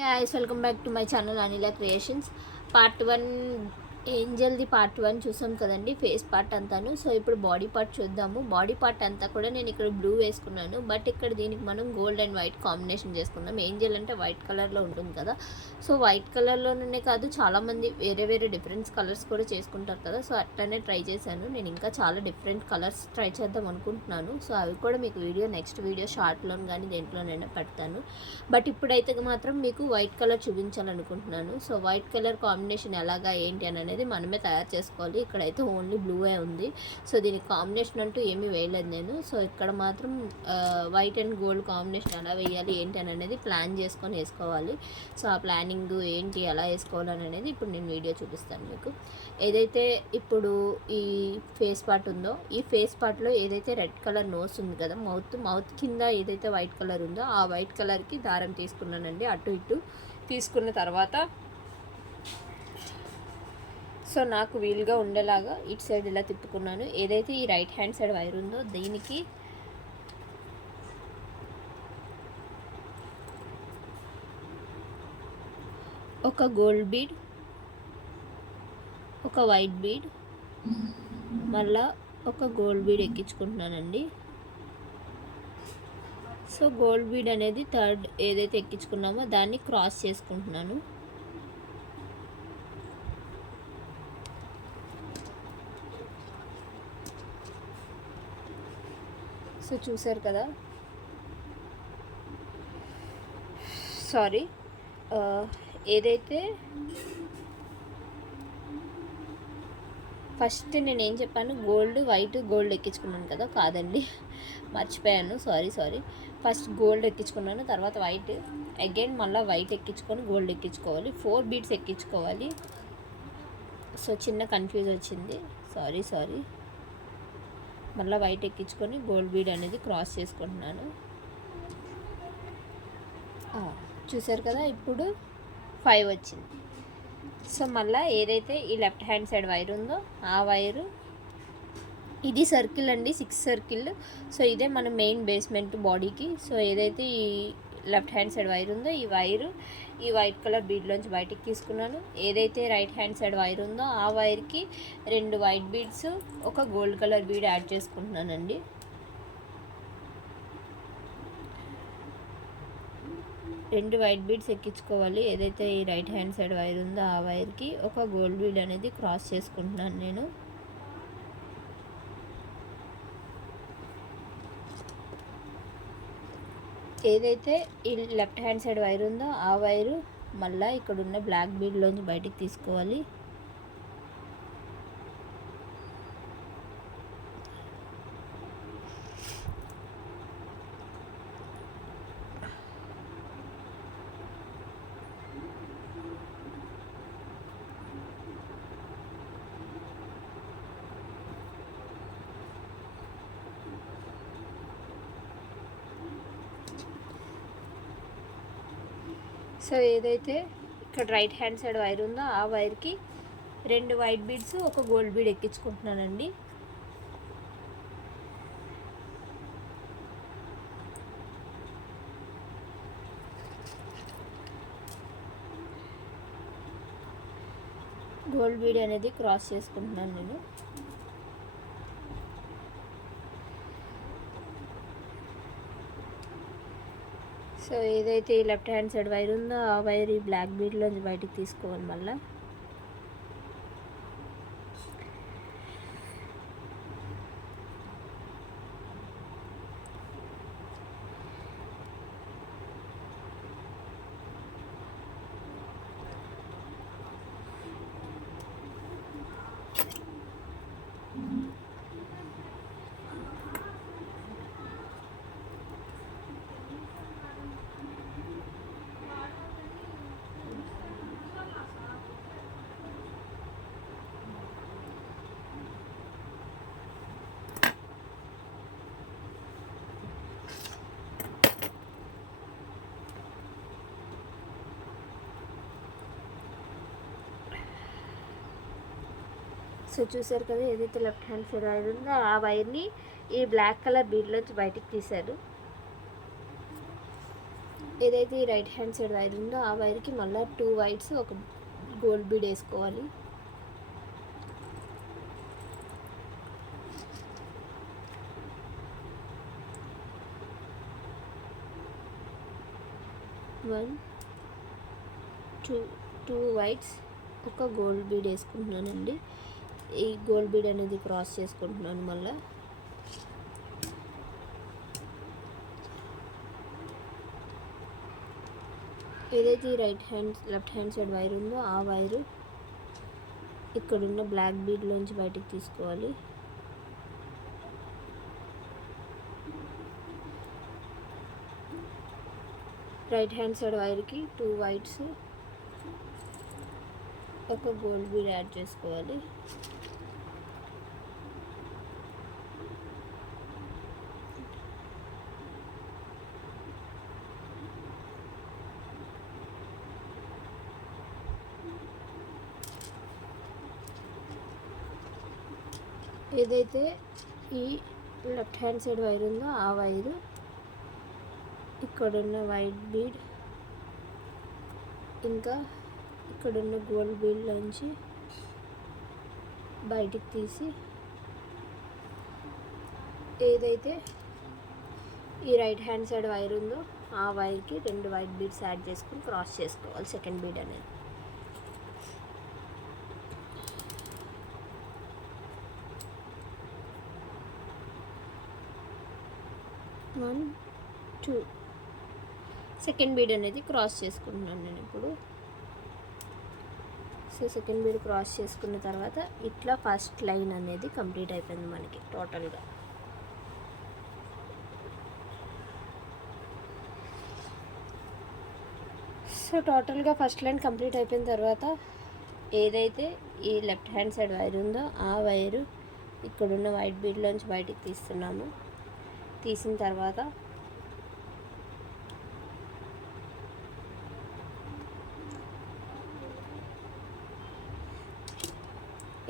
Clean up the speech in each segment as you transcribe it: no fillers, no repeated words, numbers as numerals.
Guys, welcome back to my channel Anila Creations. Part 1 ఏంజల్ది పార్ట్ 1 చూసాం కదండి, ఫేస్ పార్ట్ అంతాను. సో ఇప్పుడు బాడీ పార్ట్ చూద్దాము. బాడీ పార్ట్ అంతా కూడా నేను ఇక్కడ బ్లూ వేసుకున్నాను, బట్ ఇక్కడ దీనికి మనం గోల్డ్ అండ్ వైట్ కాంబినేషన్ చేసుకుందాం. ఏంజల్ అంటే వైట్ కలర్లో ఉంటుంది కదా, సో వైట్ కలర్లోనే కాదు చాలామంది వేరే వేరే డిఫరెంట్ కలర్స్ కూడా చేసుకుంటారు కదా, సో అట్లనే ట్రై చేశాను. నేను ఇంకా చాలా డిఫరెంట్ కలర్స్ ట్రై చేద్దాం అనుకుంటున్నాను. సో అవి కూడా మీకు నెక్స్ట్ వీడియో షార్ట్లోని కానీ దేంట్లోనైనా పెడతాను. బట్ ఇప్పుడైతే మాత్రం మీకు వైట్ కలర్ చూపించాలనుకుంటున్నాను. సో వైట్ కలర్ కాంబినేషన్ ఎలాగా ఏంటి అని అనేది మనమే తయారు చేసుకోవాలి. ఇక్కడైతే ఓన్లీ బ్లూవే ఉంది, సో దీనికి కాంబినేషన్ అంటూ ఏమీ వేయలేదు నేను. సో ఇక్కడ మాత్రం వైట్ అండ్ గోల్డ్ కాంబినేషన్ ఎలా వేయాలి ఏంటి అని అనేది ప్లాన్ చేసుకొని వేసుకోవాలి. సో ఆ ప్లానింగ్ ఏంటి ఎలా వేసుకోవాలని అనేది ఇప్పుడు నేను వీడియో చూపిస్తాను మీకు. ఏదైతే ఇప్పుడు ఈ ఫేస్ పార్ట్ ఉందో, ఈ ఫేస్ పార్ట్లో ఏదైతే రెడ్ కలర్ నోస్ ఉంది కదా, మౌత్ కింద ఏదైతే వైట్ కలర్ ఉందో ఆ వైట్ కలర్కి దారం తీసుకున్నానండి. అటు ఇటు తీసుకున్న తర్వాత సో నాకు వీలుగా ఉండేలాగా ఇటు సైడ్ ఇలా తిప్పుకున్నాను. ఏదైతే ఈ రైట్ హ్యాండ్ సైడ్ వైర్ ఉందో దీనికి ఒక గోల్డ్ బీడ్, ఒక వైట్ బీడ్, మళ్ళా ఒక గోల్డ్ బీడ్ ఎక్కించుకుంటున్నానండి. సో గోల్డ్ బీడ్ అనేది థర్డ్ ఏదైతే ఎక్కించుకున్నామో దాన్ని క్రాస్ చేసుకుంటున్నాను. సో చూసారు కదా, సారీ, ఏదైతే ఫస్ట్ నేను ఏం చెప్పాను, వైట్ గోల్డ్ ఎక్కించుకున్నాను కదా, కాదండి మర్చిపోయాను, సారీ. ఫస్ట్ గోల్డ్ ఎక్కించుకున్నాను, తర్వాత వైట్, అగైన్ మళ్ళీ వైట్ ఎక్కించుకొని గోల్డ్ ఎక్కించుకోవాలి. 4 బీడ్స్ ఎక్కించుకోవాలి. సో చిన్న కన్ఫ్యూజ్ వచ్చింది, సారీ. మళ్ళీ వైట్ ఎక్కించుకొని గోల్డ్ బీడ్ అనేది క్రాస్ చేసుకుంటున్నాను. చూసారు కదా, ఇప్పుడు 5 వచ్చింది. సో మళ్ళీ ఏదైతే ఈ లెఫ్ట్ హ్యాండ్ సైడ్ వైర్ ఉందో ఆ వైరు, ఇది సర్కిల్ అండి, 6 సర్కిల్. సో ఇదే మన మెయిన్ బేస్మెంట్ బాడీకి. సో ఏదైతే ఈ లెఫ్ట్ హ్యాండ్ సైడ్ వైర్ ఉందో ఈ వైరు ఈ వైట్ కలర్ బీడ్లోంచి బయటికి తీసుకున్నాను. ఏదైతే రైట్ హ్యాండ్ సైడ్ వైర్ ఉందో ఆ వైర్కి 2 వైట్ బీడ్స్, ఒక గోల్డ్ కలర్ బీడ్ యాడ్ చేసుకుంటున్నానండి. రెండు వైట్ బీడ్స్ ఎక్కించుకోవాలి. ఏదైతే ఈ రైట్ హ్యాండ్ సైడ్ వైర్ ఉందో ఆ వైర్కి ఒక గోల్డ్ బీడ్ అనేది క్రాస్ చేసుకుంటున్నాను నేను. ఏదైతే ఈ లెఫ్ట్ హ్యాండ్ సైడ్ వైర్ ఉందో ఆ వైరు మళ్ళీ ఇక్కడున్న బ్లాక్ బీడ్లోంచి బయటికి తీసుకోవాలి. సో ఏదైతే ఇక్కడ రైట్ హ్యాండ్ సైడ్ వైర్ ఉందో ఆ వైర్కి 2 వైట్ బీడ్స్, ఒక గోల్డ్ బీడ్ ఎక్కించుకుంటున్నానండి. గోల్డ్ బీడ్ అనేది క్రాస్ చేసుకుంటున్నాను నేను. సో ఏదైతే ఈ లెఫ్ట్ హ్యాండ్ సైడ్ వైర్ ఉందో ఆ వైర్ ఈ బ్లాక్ బీడ్లోంచి బయటికి తీసుకోవాలి మళ్ళీ. సో చూసారు కదా, ఏదైతే లెఫ్ట్ హ్యాండ్ సైడ్ వైర్ ఉందో ఆ వైర్ని ఈ బ్లాక్ కలర్ బీడ్లోంచి బయటికి తీశారు. ఏదైతే ఈ రైట్ హ్యాండ్ సైడ్ వైర్ ఉందో ఆ వైర్కి మళ్ళీ 2 వైట్స్ ఒక గోల్డ్ బీడ్ వేసుకోవాలి. వన్ టూ వైట్స్ ఒక గోల్డ్ బీడ్ వేసుకుంటున్నానండి. ఈ గోల్డ్ బీడ్ అనేది క్రాస్ చేసుకుంటున్నాను. మళ్ళీ ఏదైతే ఈ లెఫ్ట్ హ్యాండ్ సైడ్ వైర్ ఉందో ఆ వైరు ఇక్కడున్న బ్లాక్ బీడ్లోంచి బయటికి తీసుకోవాలి. రైట్ హ్యాండ్ సైడ్ వైర్కి 2 వైట్స్ ఒక గోల్డ్ బీడ్ యాడ్ చేసుకోవాలి. ఏదైతే ఈ లెఫ్ట్ హ్యాండ్ సైడ్ వైర్ ఉందో ఆ వైరు ఇక్కడున్న వైట్ బీడ్ ఇంకా ఇక్కడున్న గోల్డ్ బీడ్లోంచి బయటికి తీసి ఏదైతే ఈ రైట్ హ్యాండ్ సైడ్ వైర్ ఉందో ఆ వైర్కి 2 వైట్ బీడ్స్ యాడ్ చేసుకుని క్రాస్ చేసుకోవాలి సెకండ్ బీడ్ అనేది. వన్ టూ సెకండ్ బీడ్ అనేది క్రాస్ చేసుకుంటున్నాను నేను ఇప్పుడు. సో సెకండ్ బీడ్ క్రాస్ చేసుకున్న తర్వాత ఇట్లా ఫస్ట్ లైన్ అనేది కంప్లీట్ అయిపోయింది మనకి టోటల్గా. సో టోటల్గా ఫస్ట్ లైన్ కంప్లీట్ అయిపోయిన తర్వాత ఏదైతే ఈ లెఫ్ట్ హ్యాండ్ సైడ్ వైర్ ఉందో ఆ వైరు ఇక్కడున్న వైట్ బీడ్లోంచి బయటికి తీస్తున్నాము. తీసిన తర్వాత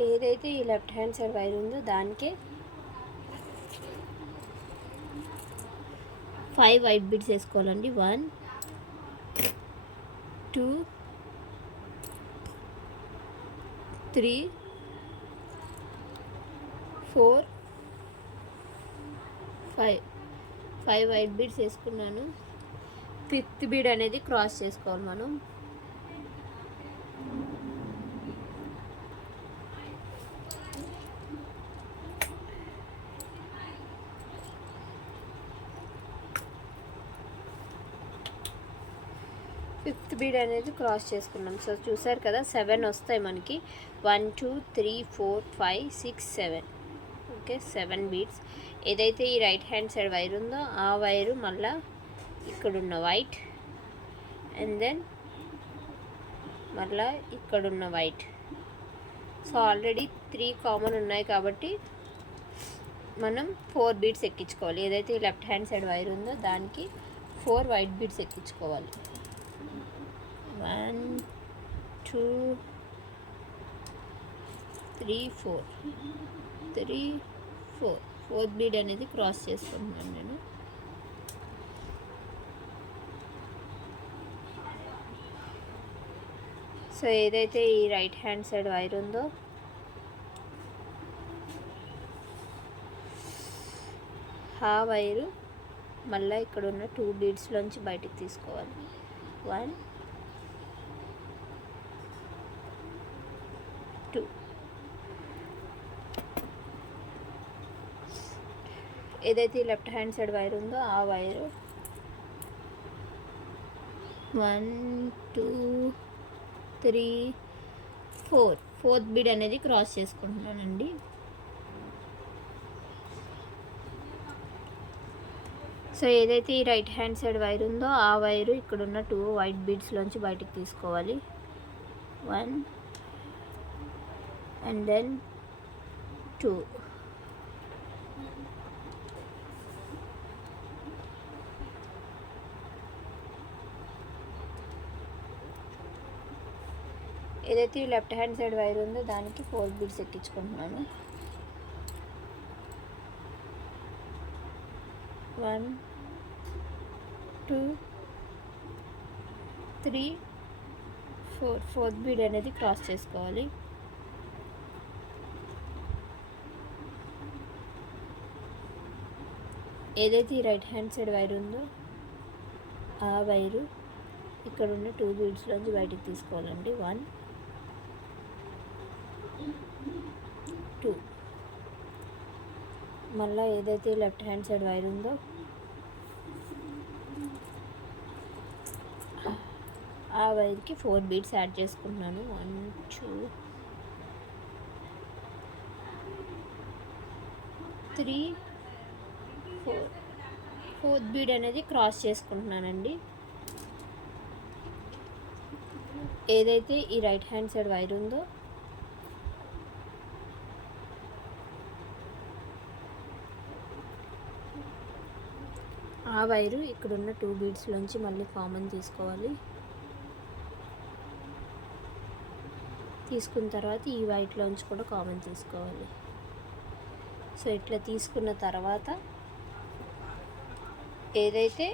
ఏదైతే ఈ లెఫ్ట్ హ్యాండ్ సైడ్ వైర్ ఉందో దానికి 5 వైట్ బీడ్స్ వేసుకోవాలండి. 1 2 3 4 5 వైట్ బీడ్స్ వేసుకున్నాను. 5th బీడ్ అనేది క్రాస్ చేసుకోవాలి మనం. ఫిఫ్త్ బీడ్ అనేది క్రాస్ చేసుకున్నాం. సో చూసారు కదా 7 వస్తాయి మనకి. 1 2 3 4 5 6 7 ఓకే 7 బీడ్స్. ఏదైతే ఈ రైట్ హ్యాండ్ సైడ్ వైర్ ఉందో ఆ వైరు మళ్ళా ఇక్కడున్న వైట్ అండ్ దెన్ మళ్ళా ఇక్కడున్న వైట్. సో ఆల్రెడీ 3 కామన్ ఉన్నాయి కాబట్టి మనం 4 బీడ్స్ ఎక్కించుకోవాలి. ఏదైతే ఈ లెఫ్ట్ హ్యాండ్ సైడ్ వైర్ ఉందో దానికి 4 వైట్ బీడ్స్ ఎక్కించుకోవాలి. 1 2 3 4 4th బీడ్ అనేది క్రాస్ చేసుకుంటున్నాను నేను. సో ఏదైతే ఈ రైట్ హ్యాండ్ సైడ్ వైర్ ఉందో ఆ వైరు మళ్ళీ ఇక్కడ ఉన్న 2 బీడ్స్లోంచి బయటికి తీసుకోవాలి. 1 2 ఏదైతే లెఫ్ట్ హ్యాండ్ సైడ్ వైర్ ఉందో ఆ వైరు 1 2 3 4th బీడ్ అనేది క్రాస్ చేసుకుంటున్నానండి. సో ఏదైతే ఈ రైట్ హ్యాండ్ సైడ్ వైర్ ఉందో ఆ వైరు ఇక్కడున్న 2 వైట్ బీడ్స్లోంచి బయటికి తీసుకోవాలి. 1 అండ్ దెన్ 2. ఏదైతే ఈ లెఫ్ట్ హ్యాండ్ సైడ్ వైర్ ఉందో దానికి 4 బీడ్స్ ఎక్కించుకుంటున్నాను. 1 2 3 ఫోర్త్ బీడ్ అనేది క్రాస్ చేసుకోవాలి. ఏదైతే ఈ రైట్ హ్యాండ్ సైడ్ వైర్ ఉందో ఆ వైరు ఇక్కడ ఉన్న 2 బీడ్స్లోంచి బయటికి తీసుకోవాలండి. 1 2. మళ్ళీ ఏదైతే లెఫ్ట్ హ్యాండ్ సైడ్ వైర్ ఉందో ఆ వైర్కి 4 బీడ్స్ యాడ్ చేసుకుంటున్నాను. 1 2 3 4. ఫోర్త్ బీడ్ అనేది క్రాస్ చేసుకుంటున్నానండి. ఏదైతే ఈ రైట్ హ్యాండ్ సైడ్ వైర్ ఉందో ఆ వైరు ఇక్కడున్న 2 బీడ్స్లోంచి మళ్ళీ కామన్ తీసుకోవాలి. తీసుకున్న తర్వాత ఈ వైట్లోంచి కూడా కామన్ తీసుకోవాలి. సో ఇట్లా తీసుకున్న తర్వాత ఏదైతే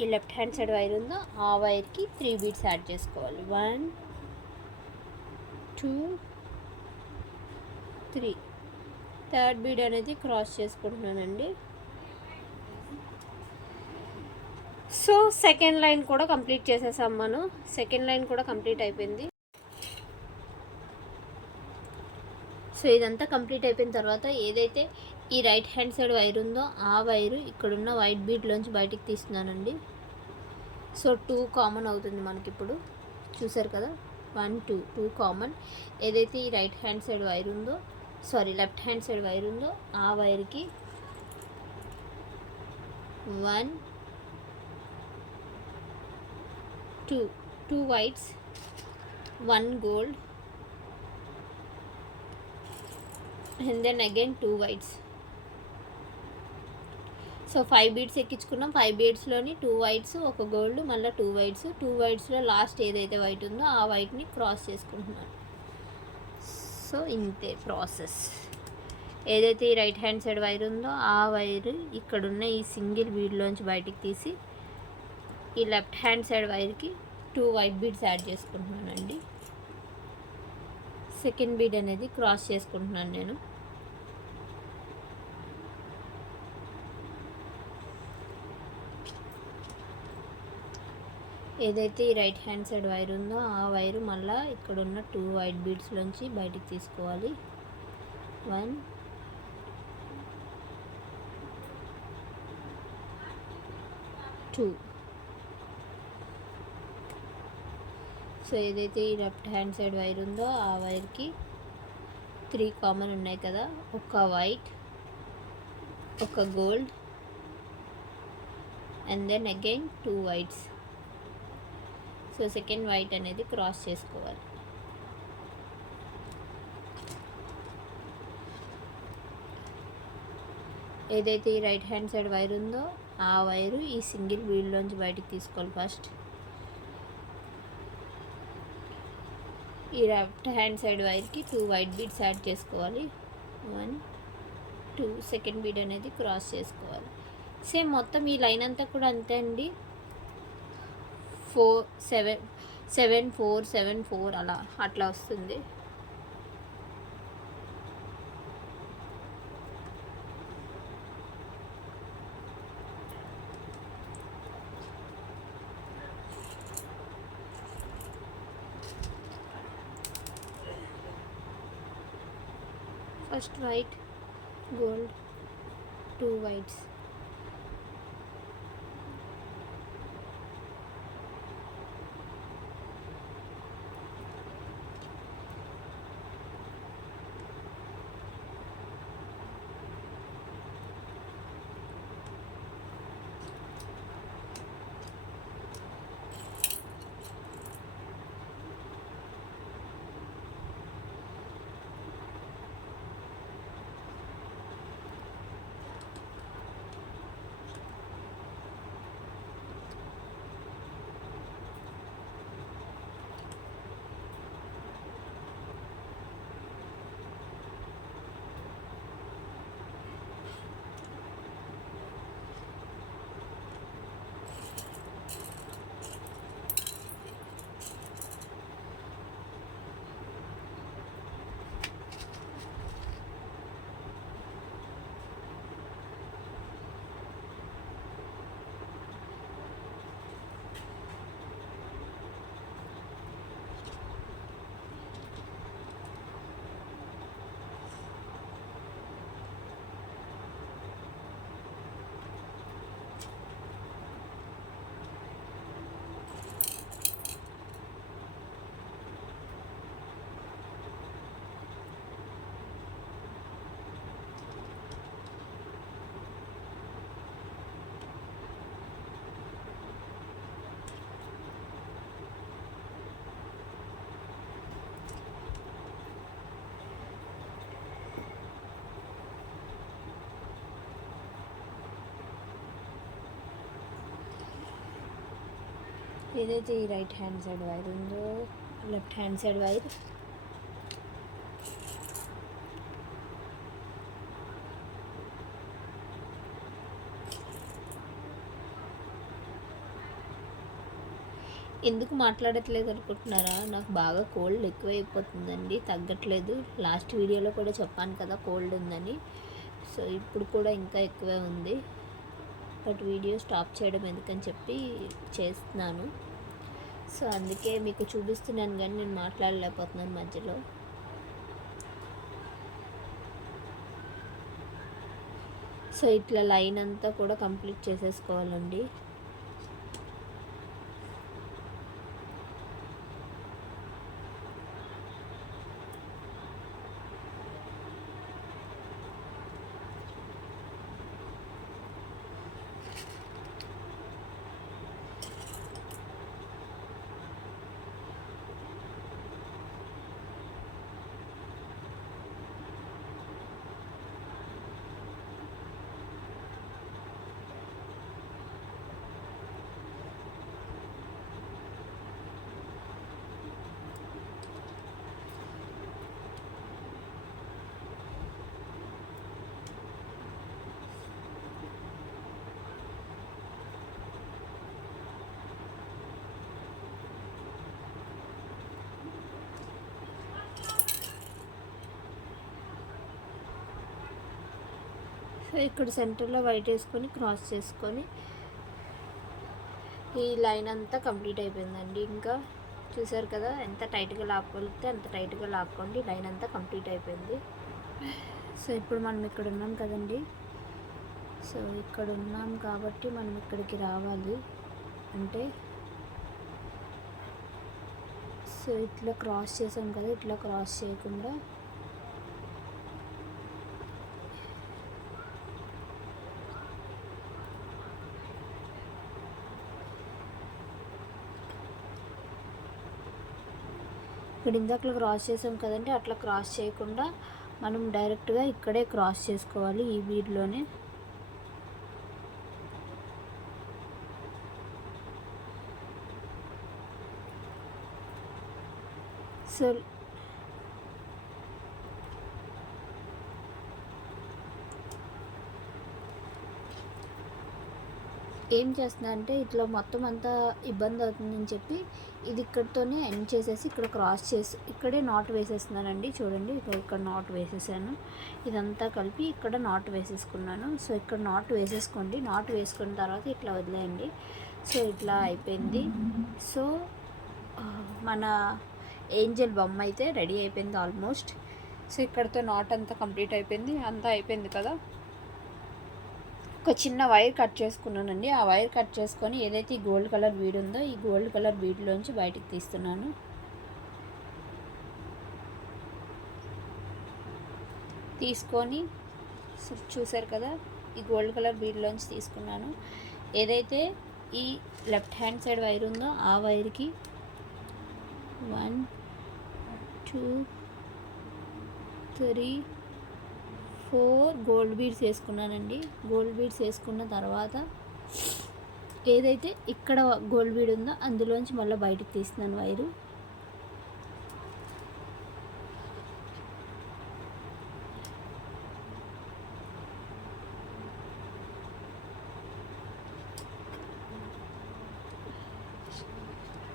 ఈ లెఫ్ట్ హ్యాండ్ సైడ్ వైర్ ఉందో ఆ వైర్కి 3 బీడ్స్ యాడ్ చేసుకోవాలి. 1 2 3. థర్డ్ బీడ్ అనేది క్రాస్ చేసుకుంటున్నానండి. సో సెకండ్ లైన్ కూడా కంప్లీట్ చేసేసాం మనం. సెకండ్ లైన్ కూడా కంప్లీట్ అయిపోయింది. సో ఇదంతా కంప్లీట్ అయిపోయిన తర్వాత ఏదైతే ఈ రైట్ హ్యాండ్ సైడ్ వైర్ ఉందో ఆ వైరు ఇక్కడున్న వైట్ బీడ్లోంచి బయటికి తీస్తున్నానండి. సో 2 కామన్ అవుతుంది మనకి. ఇప్పుడు చూసారు కదా, 1 2 కామన్. ఏదైతే ఈ రైట్ హ్యాండ్ సైడ్ వైర్ ఉందో లెఫ్ట్ హ్యాండ్ సైడ్ వైర్ ఉందో ఆ వైర్కి 1 2 whites, 1 gold and then again 2 whites. So 5 beads ఎక్కించుకున్నాం. 5 బీడ్స్లోని 2 వైట్స్, 1 గోల్డ్, మళ్ళీ 2 వైట్స్. 2 వైట్స్లో లాస్ట్ ఏదైతే వైట్ ఉందో ఆ వైట్ని క్రాస్ చేసుకుంటున్నాను. సో ఇంతే ప్రాసెస్. ఏదైతే ఈ రైట్ హ్యాండ్ సైడ్ వైర్ ఉందో ఆ వైర్ ఇక్కడున్న ఈ సింగిల్ బీడ్లోంచి బయటికి తీసి ఈ లెఫ్ట్ హ్యాండ్ సైడ్ వైర్కి 2 వైట్ బీడ్స్ యాడ్ చేసుకుంటున్నానండి. సెకండ్ బీడ్ అనేది క్రాస్ చేసుకుంటున్నాను నేను. ఏదైతే ఈ రైట్ హ్యాండ్ సైడ్ వైర్ ఉందో ఆ వైరు మళ్ళీ ఇక్కడ ఉన్న 2 వైట్ బీడ్స్లోంచి బయటికి తీసుకోవాలి. 1 2. సో ఏదైతే ఈ లెఫ్ట్ హ్యాండ్ సైడ్ వైర్ ఉందో ఆ వైర్కి 3 కామన్ ఉన్నాయి కదా, 1 white, 1 gold and then again 2 whites. So second white అనేది క్రాస్ చేసుకోవాలి. ఏదైతే ఈ రైట్ హ్యాండ్ సైడ్ వైర్ ఉందో ఆ వైరు ఈ సింగిల్ బీడ్లోంచి బయటికి తీసుకోవాలి. ఫస్ట్ ఈ లెఫ్ట్ హ్యాండ్ సైడ్ వైర్కి 2 వైట్ బీడ్స్ యాడ్ చేసుకోవాలి. 1 2. సెకండ్ బీడ్ అనేది క్రాస్ చేసుకోవాలి. సేమ్ మొత్తం ఈ లైన్ అంతా కూడా అంతే అండి. 4 7 7 4 7 4 అట్లా వస్తుంది. ఫస్ట్ వైట్, గోల్డ్, 2 వైట్స్. ఏదైతే ఈ రైట్ హ్యాండ్ సైడ్ వైర్ ఉందో లెఫ్ట్ హ్యాండ్ సైడ్ వైర్ ఎందుకు మాట్లాడట్లేదు అనుకుంటున్నారా? నాకు బాగా కోల్డ్ ఎక్కువైపోతుందండి, తగ్గట్లేదు. లాస్ట్ వీడియోలో కూడా చెప్పాను కదా కోల్డ్ ఉందని. సో ఇప్పుడు కూడా ఇంకా ఎక్కువే ఉంది, బట్ వీడియో స్టాప్ చేయడం ఎందుకని చెప్పి చేస్తున్నాను. సో అందుకే మీకు చూపిస్తున్నాను కానీ నేను మాట్లాడలేకపోతున్నాను మధ్యలో. సో ఇట్లా లైన్ అంతా కూడా కంప్లీట్ చేసేసుకోవాలండి. సో ఇక్కడ సెంటర్లో వైట్ వేసుకొని క్రాస్ చేసుకొని ఈ లైన్ అంతా కంప్లీట్ అయిపోయిందండి. ఇంకా చూసారు కదా ఎంత టైట్గా లాక్కొలితే అంత టైట్గా లాక్కోండి, లైన్ అంతా కంప్లీట్ అయిపోయింది. సో ఇప్పుడు మనం ఇక్కడ ఉన్నాం కదండి, సో ఇక్కడ ఉన్నాం కాబట్టి మనం ఇక్కడికి రావాలి. అంటే సో ఇట్లా క్రాస్ చేసాం కదా, ఇట్లా క్రాస్ చేయకుండా ఇక్కడ ఇందాకలో క్రాస్ చేసాం కదండి, అట్లా క్రాస్ చేయకుండా మనం డైరెక్ట్గా ఇక్కడే క్రాస్ చేసుకోవాలి ఈ బీడ్లోనే. సో ఏం చేస్తున్నా అంటే ఇట్లా మొత్తం అంతా ఇబ్బంది అవుతుందని చెప్పి ఇది ఇక్కడితోనే ఎండ్ చేసేసి ఇక్కడ క్రాస్ చేసి ఇక్కడే నాట్ వేసేస్తున్నానండి. చూడండి ఇక్కడ నాట్ వేసేసాను, ఇదంతా కలిపి ఇక్కడ నాట్ వేసేసుకున్నాను. సో ఇక్కడ నాట్ వేసేసుకోండి, నాట్ వేసుకున్న తర్వాత ఇట్లా వదిలేయండి. సో ఇట్లా అయిపోయింది. సో మన ఏంజల్ బొమ్మ అయితే రెడీ అయిపోయింది ఆల్మోస్ట్. సో ఇక్కడితో నాట్ అంతా కంప్లీట్ అయిపోయింది, అంతా అయిపోయింది కదా. ఒక చిన్న వైర్ కట్ చేసుకున్నానండి, ఆ వైర్ కట్ చేసుకొని ఏదైతే ఈ గోల్డ్ కలర్ బీడ్ ఉందో ఈ గోల్డ్ కలర్ బీడ్లోంచి బయటికి తీస్తున్నాను. తీసుకొని చూసారు కదా ఈ గోల్డ్ కలర్ బీడ్లోంచి తీసుకున్నాను. ఏదైతే ఈ లెఫ్ట్ హ్యాండ్ సైడ్ వైర్ ఉందో ఆ వైర్కి 1 2 3 4 గోల్డ్ బీడ్స్ వేసుకున్నానండి. గోల్డ్ బీడ్స్ వేసుకున్న తర్వాత ఏదైతే ఇక్కడ గోల్డ్ బీడ్ ఉందో అందులోంచి మళ్ళీ బయటికి తీస్తున్నాను వైరు.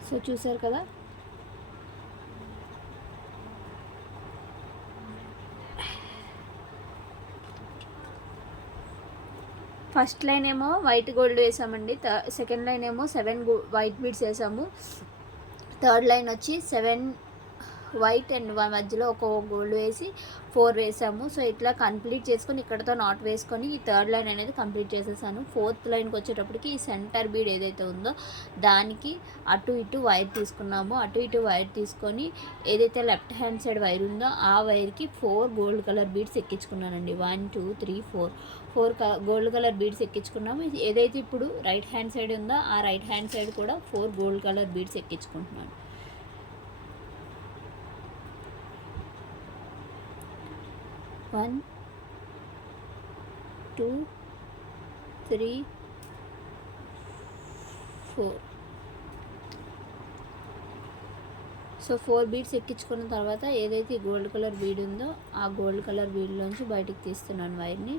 సో చూసారు కదా ఫస్ట్ లైన్ ఏమో వైట్ గోల్డ్ వేసామండి, సెకండ్ లైన్ ఏమో 7 వైట్ బీడ్స్ వేసాము, థర్డ్ లైన్ వచ్చి 7 వైట్ అండ్ మధ్యలో ఒక గోల్డ్ వేసి 4 వేసాము. సో ఇట్లా కంప్లీట్ చేసుకొని ఇక్కడతో నాట్ వేసుకొని ఈ థర్డ్ లైన్ అనేది కంప్లీట్ చేసేసాను. ఫోర్త్ లైన్కి వచ్చేటప్పటికి ఈ సెంటర్ బీడ్ ఏదైతే ఉందో దానికి అటు ఇటు వైర్ తీసుకున్నాము. అటు ఇటు వైర్ తీసుకొని ఏదైతే లెఫ్ట్ హ్యాండ్ సైడ్ వైర్ ఉందో ఆ వైర్కి 4 గోల్డ్ కలర్ బీడ్స్ ఎక్కించుకున్నానండి. 1 2 3 4 గోల్డ్ కలర్ బీడ్స్ ఎక్కించుకున్నాము. ఏదైతే ఇప్పుడు రైట్ హ్యాండ్ సైడ్ ఉందో ఆ రైట్ హ్యాండ్ సైడ్ కూడా 4 గోల్డ్ కలర్ బీడ్స్ ఎక్కించుకుంటున్నాను. 1 2 3 4 సో 4 బీడ్స్ ఎక్కించుకున్న తర్వాత ఏదైతే గోల్డ్ కలర్ బీడ్ ఉందో ఆ గోల్డ్ కలర్ బీడ్లోంచి బయటికి తీస్తున్నాను వైర్ని.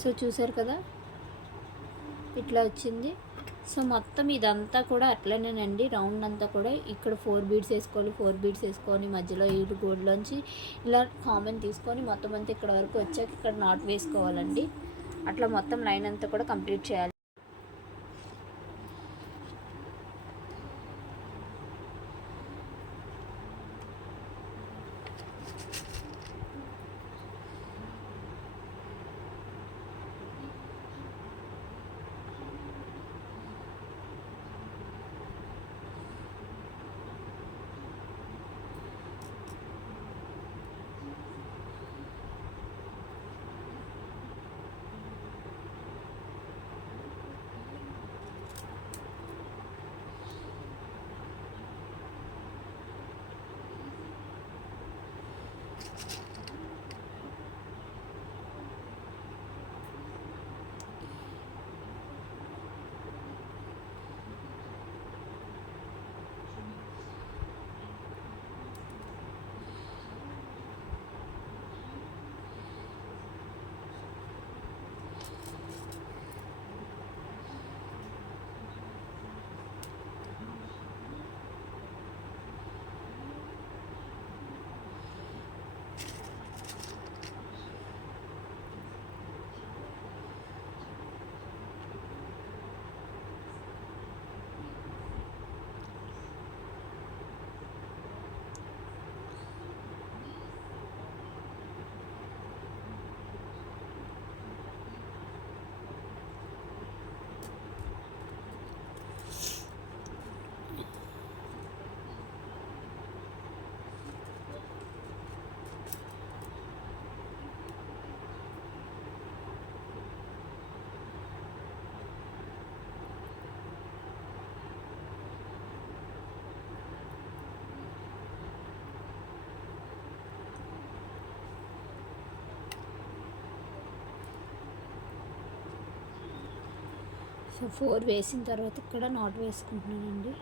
సో చూసారు కదా, ఇట్లా వచ్చింది. సో మొత్తం ఇదంతా కూడా అట్లనేనండి, రౌండ్ అంతా కూడా ఇక్కడ 4 బీడ్స్ వేసుకోవాలి, 4 బీడ్స్ వేసుకొని మధ్యలో ఈ గోల్డ్లోంచి ఇలా కామన్ తీసుకొని మొత్తం అంతా ఇక్కడ వరకు వచ్చాక ఇక్కడ నాట్ వేసుకోవాలండి. అట్లా మొత్తం లైన్ అంతా కూడా కంప్లీట్ చేయాలి. సో 4 వేసిన తర్వాత ఇక్కడ నాట్ వేసుకుంటున్నానండి.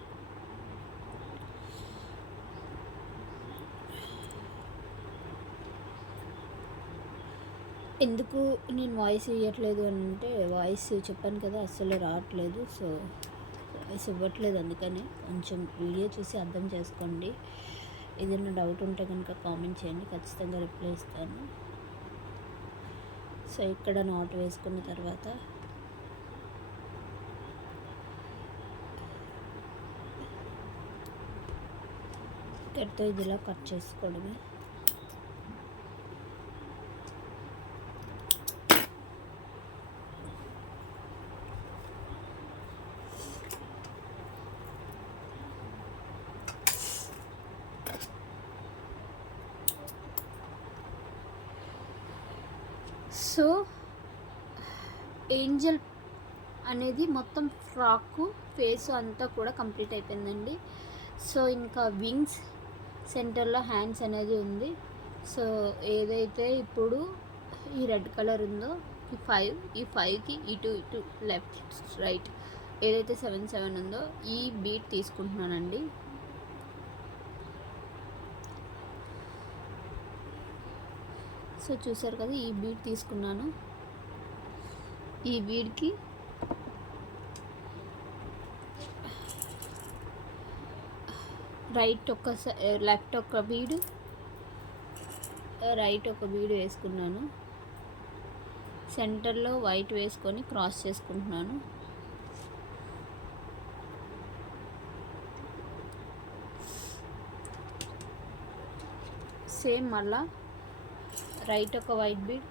ఎందుకు నేను వాయిస్ ఇవ్వట్లేదు అంటే, వాయిస్ చెప్పాను కదా అస్సలు రావట్లేదు. సో వాయిస్ ఇవ్వట్లేదు, అందుకని కొంచెం వీడియో చూసి అర్థం చేసుకోండి. ఏదైనా డౌట్ ఉంటే కనుక కామెంట్ చేయండి, ఖచ్చితంగా రిప్లై ఇస్తాను. సో ఇక్కడ నాట్ వేసుకున్న తర్వాత ఇక్కడితో ఇదిలా కట్ చేసుకోవడమే. సో ఏంజల్ అనేది మొత్తం ఫ్రాక్ ఫేస్ అంతా కూడా కంప్లీట్ అయిపోయిందండి. సో ఇంకా వింగ్స్ సెంటర్లో హ్యాండ్స్ అనేది ఉంది. సో ఏదైతే ఇప్పుడు ఈ రెడ్ కలర్ ఉందో ఈ 5కి ఇటు లెఫ్ట్ రైట్ ఏదైతే 7 ఉందో ఈ బీట్ తీసుకుంటున్నానండి. సో చూసారు కదా, ఈ బీట్ తీసుకున్నాను. ఈ బీడ్కి లెఫ్ట్ ఒక బీడు, రైట్ ఒక బీడు వేసుకున్నాను. సెంటర్లో వైట్ వేసుకొని క్రాస్ చేసుకుంటున్నాను. సేమ్ మళ్ళా రైట్ ఒక వైట్ బీడ్,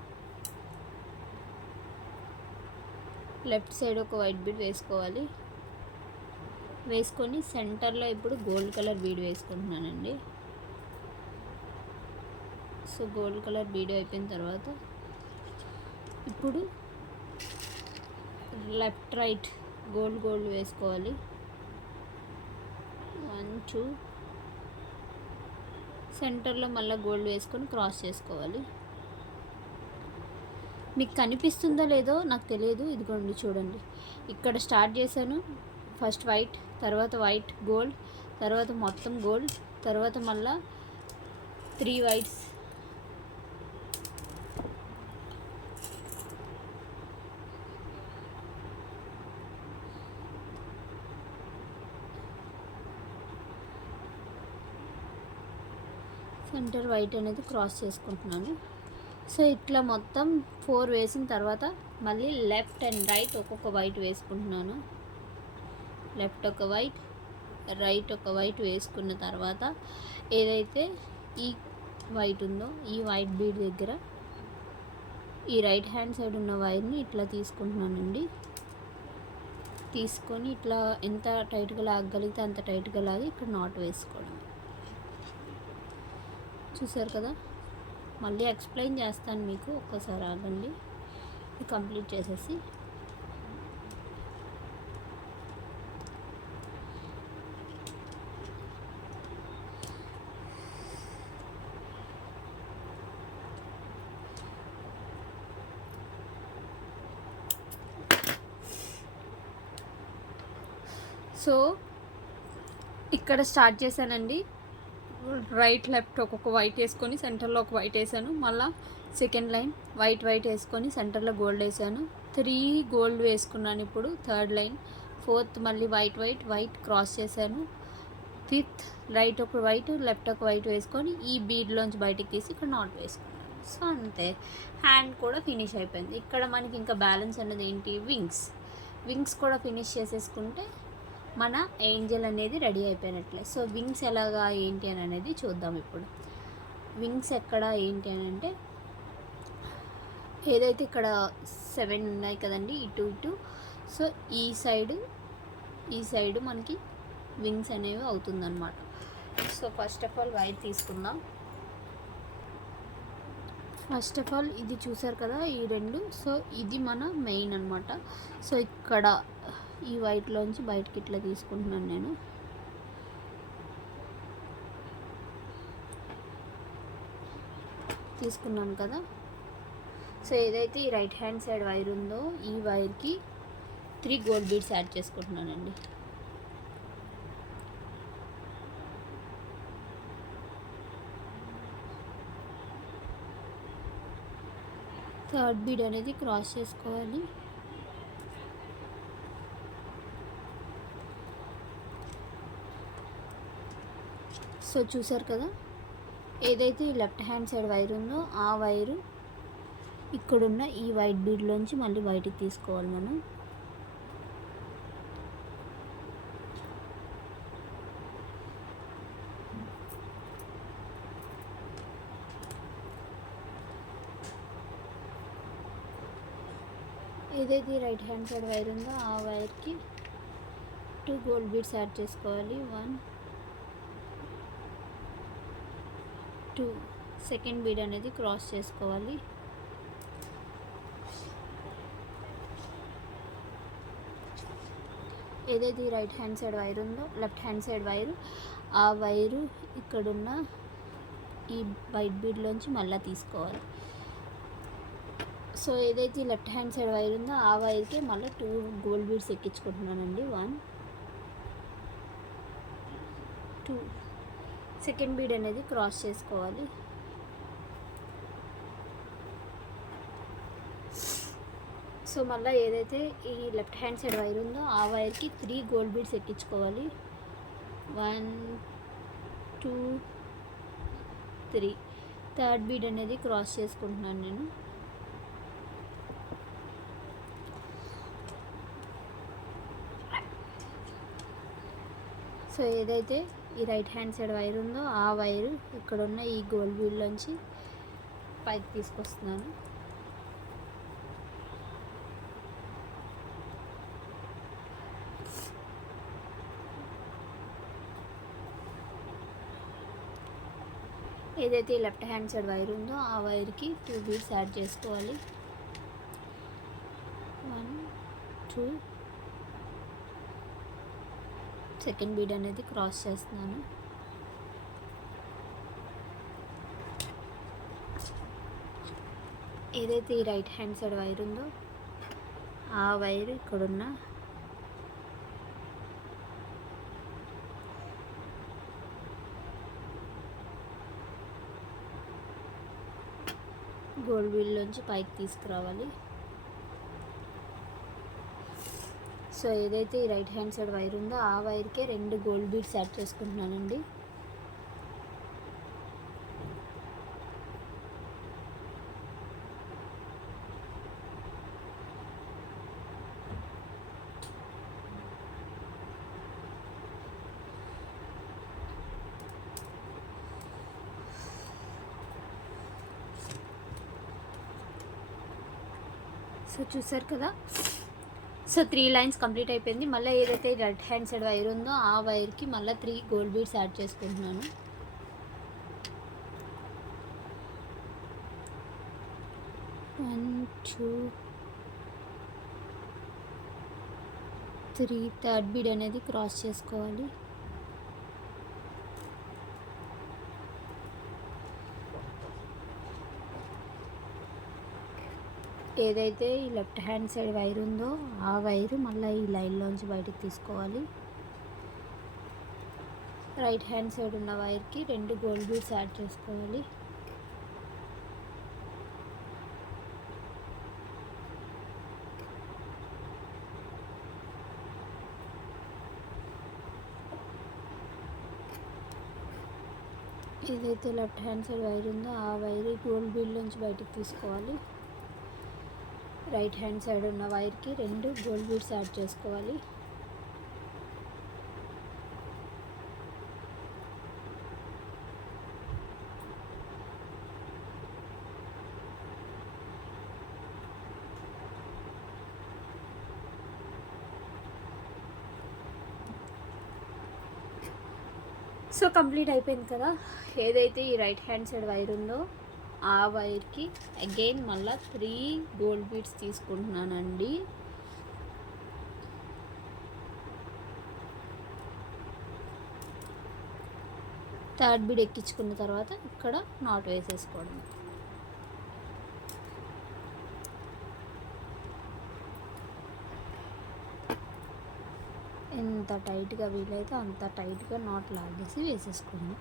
లెఫ్ట్ సైడ్ ఒక వైట్ బీడ్ వేసుకోవాలి. వేసుకొని సెంటర్లో ఇప్పుడు గోల్డ్ కలర్ బీడ్ వేసుకుంటున్నానండి. సో గోల్డ్ కలర్ బీడ్ అయిపోయిన తర్వాత ఇప్పుడు లెఫ్ట్ రైట్ గోల్డ్ వేసుకోవాలి. 1 2 సెంటర్లో మళ్ళీ గోల్డ్ వేసుకొని క్రాస్ చేసుకోవాలి. మీకు కనిపిస్తుందో లేదో నాకు తెలియదు, ఇదిగోండి చూడండి, ఇక్కడ స్టార్ట్ చేశాను. ఫస్ట్ వైట్, తర్వాత వైట్ గోల్డ్, తర్వాత మొత్తం గోల్డ్, తర్వాత మళ్ళా 3 వైట్స్, సెంటర్ వైట్ అనేది క్రాస్ చేసుకుంటున్నాను. సో ఇట్లా మొత్తం 4 వేసిన తర్వాత మళ్ళీ లెఫ్ట్ అండ్ రైట్ ఒక్కొక్క వైట్ వేసుకుంటున్నాను. లెఫ్ట్ ఒక వైట్, రైట్ ఒక వైట్ వేసుకున్న తర్వాత ఏదైతే ఈ వైట్ ఉందో ఈ వైట్ బీడ్ దగ్గర ఈ రైట్ హ్యాండ్ సైడ్ ఉన్న వైర్ని ఇట్లా తీసుకుంటున్నానండి. తీసుకొని ఇట్లా ఎంత టైట్గా లాగగలిగితే అంత టైట్గా లాగి ఇక్కడ నాట్ వేసుకోవడం. చూసారు కదా, మళ్ళీ ఎక్స్ప్లెయిన్ చేస్తాను మీకు, ఒక్కసారి ఆగండి కంప్లీట్ చేసేసి. సో ఇక్కడ స్టార్ట్ చేశానండి. రైట్ లెఫ్ట్ ఒక్కొక్క వైట్ వేసుకొని సెంటర్లో ఒక వైట్ వేసాను. మళ్ళీ సెకండ్ లైన్ వైట్ వేసుకొని సెంటర్లో గోల్డ్ వేసాను. 3 గోల్డ్ వేసుకున్నాను. ఇప్పుడు థర్డ్ లైన్, ఫోర్త్ మళ్ళీ వైట్ క్రాస్ చేశాను. ఫిఫ్త్ రైట్ ఒక వైట్ లెఫ్ట్ ఒక వైట్ వేసుకొని ఈ బీడ్లోంచి బయటకు తీసి ఇక్కడ నాట్ వేసుకున్నాను. సో అంతే, హ్యాండ్ కూడా ఫినిష్ అయిపోయింది. ఇక్కడ మనకి ఇంకా బ్యాలెన్స్ అనేది ఏంటి, వింగ్స్ కూడా ఫినిష్ చేసేసుకుంటే మన ఏంజల్ అనేది రెడీ అయిపోయినట్లే. సో వింగ్స్ ఎలాగా ఏంటి అని అనేది చూద్దాం ఇప్పుడు. వింగ్స్ ఎక్కడ ఏంటి అని అంటే, ఏదైతే ఇక్కడ 7 ఉన్నాయి కదండి, ఇటు. సో ఈ సైడ్ మనకి వింగ్స్ అనేవి అవుతుందన్నమాట. So first of all wire తీసుకుందాం. ఫస్ట్ ఆఫ్ ఆల్ ఇది చూసారు కదా ఈ 2. సో ఇది మన మెయిన్ అనమాట. సో ఇక్కడ ఈ వైట్లోంచి బయటకి ఇట్లా తీసుకుంటున్నాను నేను. తీసుకున్నాను కదా. సో ఏదైతే ఈ రైట్ హ్యాండ్ సైడ్ వైర్ ఉందో ఈ వైర్కి 3 గోల్డ్ బీడ్స్ యాడ్ చేసుకుంటున్నానండి. థర్డ్ బీడ్ అనేది క్రాస్ చేసుకోవాలి. సో చూసారు కదా, ఏదైతే ఈ లెఫ్ట్ హ్యాండ్ సైడ్ వైర్ ఉందో ఆ వైరు ఇక్కడున్న ఈ వైట్ బీడ్లోంచి మళ్ళీ బయటికి తీసుకోవాలి మనం. ఏదైతే రైట్ హ్యాండ్ సైడ్ వైర్ ఉందో ఆ వైర్కి 2 గోల్డ్ బీడ్స్ యాడ్ చేసుకోవాలి. 1 2 సెకండ్ బీడ్ అనేది క్రాస్ చేసుకోవాలి. ఏదైతే రైట్ హ్యాండ్ సైడ్ వైర్ ఉందో లెఫ్ట్ హ్యాండ్ సైడ్ వైరు, ఆ వైరు ఇక్కడున్న ఈ వైట్ బీడ్లోంచి మళ్ళీ తీసుకోవాలి. సో ఏదైతే లెఫ్ట్ హ్యాండ్ సైడ్ వైర్ ఉందో ఆ వైర్కి మళ్ళీ 2 గోల్డ్ బీడ్స్ ఎక్కించుకుంటున్నానండి. 1 2 సెకండ్ బీడ్ అనేది క్రాస్ చేసుకోవాలి. సో మళ్ళీ ఏదైతే ఈ లెఫ్ట్ హ్యాండ్ సైడ్ వైర్ ఉందో ఆ వైర్కి 3 గోల్డ్ బీడ్స్ ఎక్కించుకోవాలి. 1 2 3 థర్డ్ బీడ్ అనేది క్రాస్ చేసుకుంటున్నాను నేను. సో ఏదైతే ఈ రైట్ హ్యాండ్ సైడ్ వైర్ ఉందో ఆ వైరు ఇక్కడున్న ఈ గోల్డ్ బీడ్లోంచి పైకి తీసుకొస్తున్నాను. ఏదైతే లెఫ్ట్ హ్యాండ్ సైడ్ వైర్ ఉందో ఆ వైర్కి 2 బీడ్స్ యాడ్ చేసుకోవాలి. 1 2 సెకండ్ బీడ్ అనేది క్రాస్ చేస్తున్నాను. ఏదైతే ఈ రైట్ హ్యాండ్ సైడ్ వైర్ ఉందో ఆ వైర్ ఇక్కడున్న గోల్డ్ బీడ్లోంచి పైకి తీసుకురావాలి. సో ఏదైతే ఈ రైట్ హ్యాండ్ సైడ్ వైర్ ఉందో ఆ వైర్కే 2 గోల్డ్ బీడ్స్ యాడ్ చేసుకుంటున్నానండి. సో చూసారు కదా, సో 3 లైన్స్ కంప్లీట్ అయిపోయింది. మళ్ళీ ఏదైతే రైట్ హ్యాండ్ సైడ్ వైర్ ఉందో ఆ వైర్కి మళ్ళీ 3 గోల్డ్ బీడ్స్ యాడ్ చేసుకుంటున్నాను. వన్ 2 3 థర్డ్ బీడ్ అనేది క్రాస్ చేసుకోవాలి. ఏదైతే ఈ లెఫ్ట్ హ్యాండ్ సైడ్ వైర్ ఉందో ఆ వైరు మళ్ళీ ఈ లైన్లోంచి బయటకు తీసుకోవాలి. రైట్ హ్యాండ్ సైడ్ ఉన్న వైర్కి 2 గోల్డ్ బీడ్స్ యాడ్ చేసుకోవాలి. ఏదైతే లెఫ్ట్ హ్యాండ్ సైడ్ వైర్ ఉందో ఆ వైర్ గోల్డ్ బీడ్లోంచి బయటకు తీసుకోవాలి. రైట్ హ్యాండ్ సైడ్ ఉన్న వైర్కి 2 గోల్డ్ బీడ్స్ యాడ్ చేసుకోవాలి. సో కంప్లీట్ అయిపోయింది కదా. ఏదైతే ఈ రైట్ హ్యాండ్ సైడ్ వైర్ ఉందో ఆ వైర్కి అగైన్ మళ్ళీ 3 గోల్డ్ బీడ్స్ తీసుకుంటున్నానండి. థర్డ్ బీడ్ ఎక్కించుకున్న తర్వాత ఇక్కడ నాట్ వేసేసుకోవడం. ఎంత టైట్గా వీలైతే అంత టైట్గా నాట్ లాగేసి వేసేసుకోండి.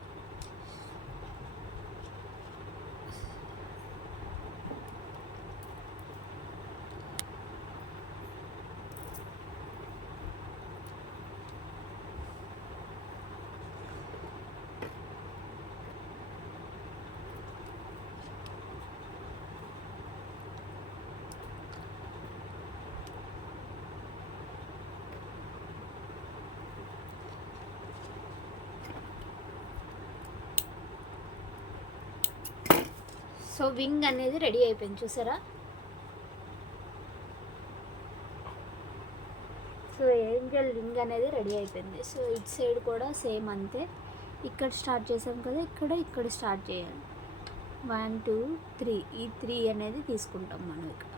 సో వింగ్ అనేది రెడీ అయిపోయింది చూసారా. సో ఏంజల్ వింగ్ అనేది రెడీ అయిపోయింది. సో ఇటు సైడ్ కూడా సేమ్ అంతే. ఇక్కడ స్టార్ట్ చేసాం కదా, ఇక్కడ స్టార్ట్ చేయాలి. 1 2 3 ఈ 3 అనేది తీసుకుంటాం మనం ఇక్కడ.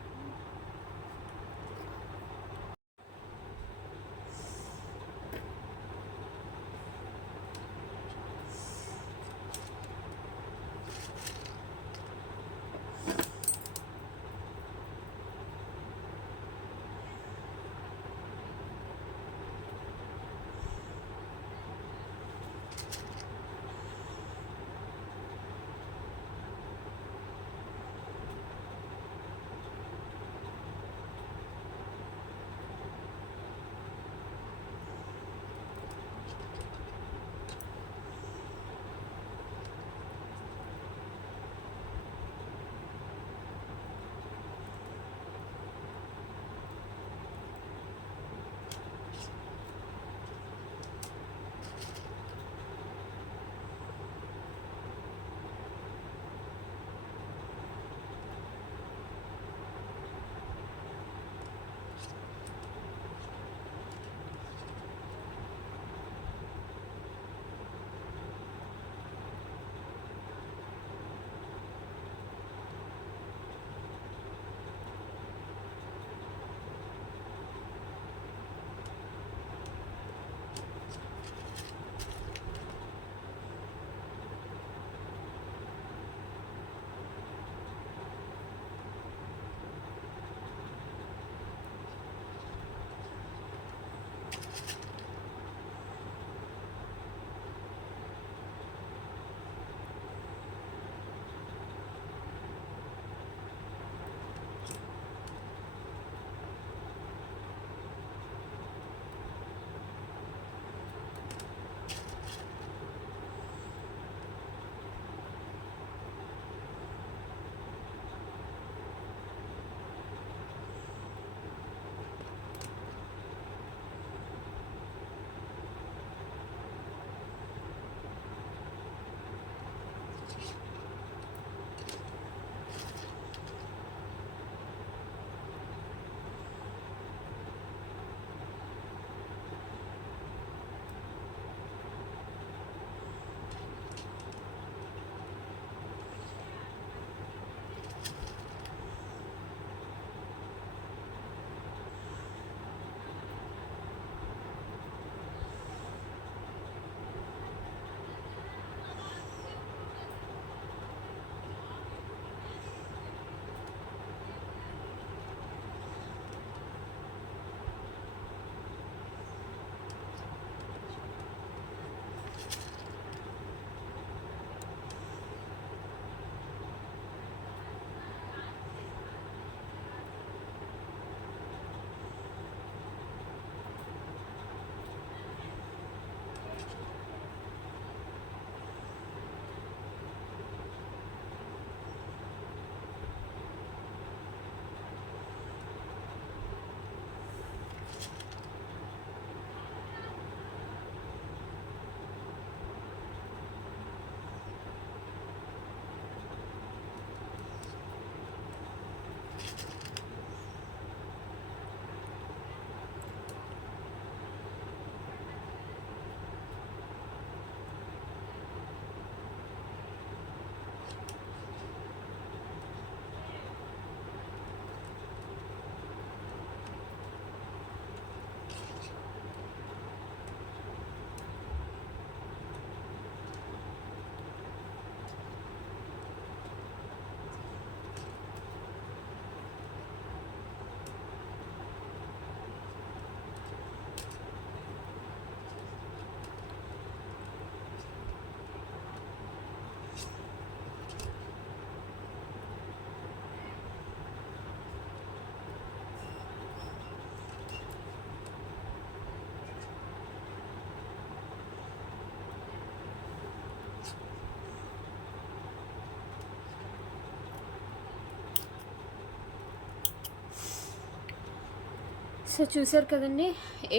సో చూసారు కదండి,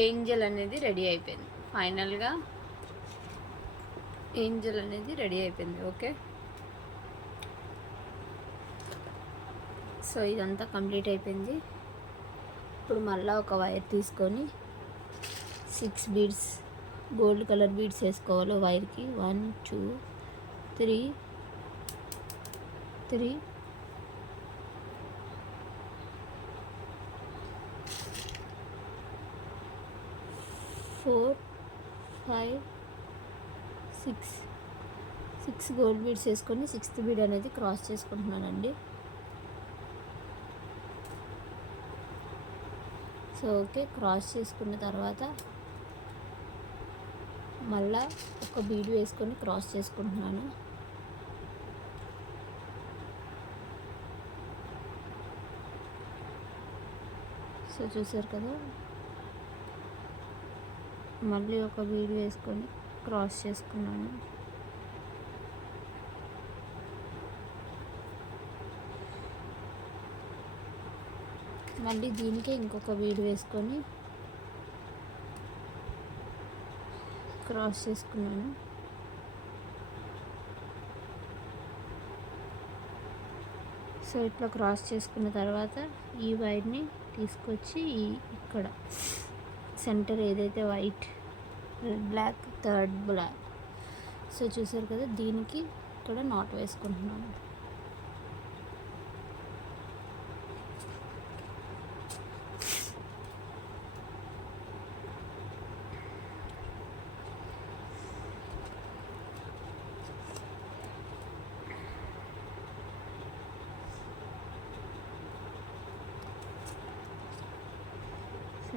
ఏంజల్ అనేది రెడీ అయిపోయింది. ఫైనల్గా ఏంజల్ అనేది రెడీ అయిపోయింది. ఓకే, సో ఇదంతా కంప్లీట్ అయిపోయింది. ఇప్పుడు మళ్ళీ ఒక వైర్ తీసుకొని 6 బీడ్స్ గోల్డ్ కలర్ బీడ్స్ వేసుకోవాలి వైర్కి. 1 2 3 4 5 6 గోల్డ్ బీడ్స్ వేసుకొని 6th బీడ్ అనేది క్రాస్ చేసుకుంటున్నానండి. సో ఓకే, క్రాస్ చేసుకున్న తర్వాత మళ్ళా ఒక బీడ్ వేసుకొని క్రాస్ చేసుకుంటున్నాను. సో చూసారు కదా, మళ్ళీ ఒక బీడ్ వేసుకొని క్రాస్ చేసుకున్నాను. మళ్ళీ దీనికే ఇంకొక బీడ్ వేసుకొని క్రాస్ చేసుకున్నాను. సో ఇట్లా క్రాస్ చేసుకున్న తర్వాత ఈ వైర్ని తీసుకొచ్చి ఇక్కడ సెంటర్ ఏదైతే white, black, third black, so చూసారు కదా, దీనికి ఇక్కడ నాట్ వేసుకుంటున్నాను.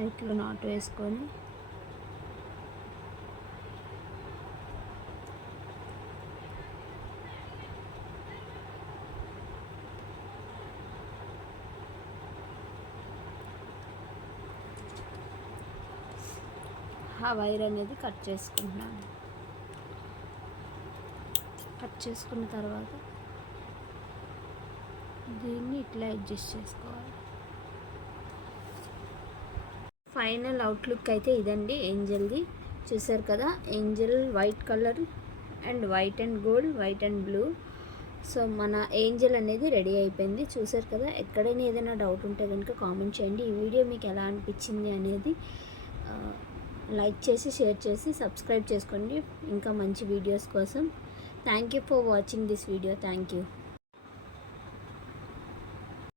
ఇట్లా నాట్ వేసుకొని ఆ వైర్ అనేది కట్ చేసుకుంటున్నాను. కట్ చేసుకున్న తర్వాత దీన్ని ఇట్లా అడ్జస్ట్ చేసుకోవాలి. ఫైనల్ అవుట్లుక్ అయితే ఇదండి ఏంజల్ది. చూసారు కదా, Angel white colour and white and gold, white and blue. So మన ఏంజల్ అనేది రెడీ అయిపోయింది. చూసారు కదా, ఎక్కడైనా ఏదైనా డౌట్ ఉంటే కనుక కామెంట్ చేయండి. ఈ వీడియో మీకు ఎలా అనిపించింది అనేది లైక్ చేసి, షేర్ చేసి, సబ్స్క్రైబ్ చేసుకోండి ఇంకా మంచి వీడియోస్ కోసం. Thank you for watching this video. Thank you.